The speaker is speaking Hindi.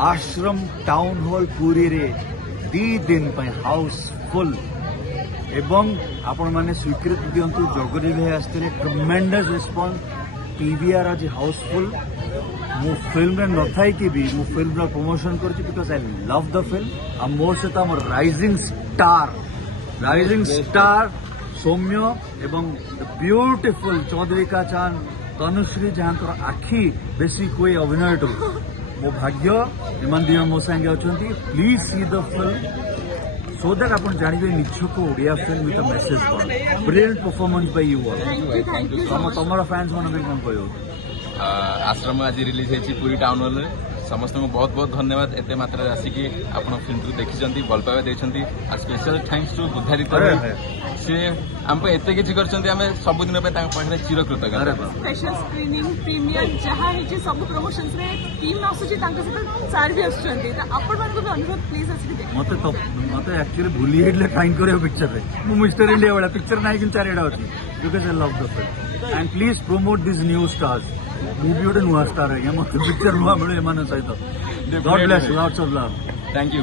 आश्रम टाउन हॉल पुरी रे 2 दिन हाउसफुल एवं आपण माने स्वीकृति दिंतु जगरी भाई आसते ट्रमेंडस रिस्पॉन्स पीवीआर आज हाउसफुल मु फिल्म न थाई कि भी मु फिल्म प्रमोशन करछि because I love the film आ मोर से हम राइजिंग स्टार सौम्य एवं ब्यूटीफुल चौधरीका चांद तनुश्री जहाँ आखि बेसी कोई अभिनय मो भाग्य इमान दिन मो संगे अच्छा please see the film so that आप जानवे निछक Odia film with a message कौन brilliant performance by you all तुम फैंस मन कौन कह आश्रम आज रिलीज होती पूरी टाउन हॉल में समस्त को बहुत बहुत धन्यवाद एते मात्रा आसिकी आपण फिल्म को देखी भल पाइबा देछंती आ स्पेशल थैंक्स टू बुधारित से हमको एते किछि करछंती हमें सब दिन पे तांग पाखरे चिरकृतज्ञ स्पेशल स्क्रीनिंग प्रीमियर जहां है सब प्रमोशंस रे टीम आसुची तांका सहित सार भी आसुचंती आपण मान को भी अनुरोध प्लीज आसी देख मते एक्चुअली भूली हेडले फाइन करियो पिक्चर रे मु मिस्टर इंडिया वाला पिक्चर नाही कि चारिडा होती because I love the film and please promote this new stars मु भी गोटे नुआ स्टार है मत पिक्चर नुआ मिले एमान सहित God bless lots of love thank you.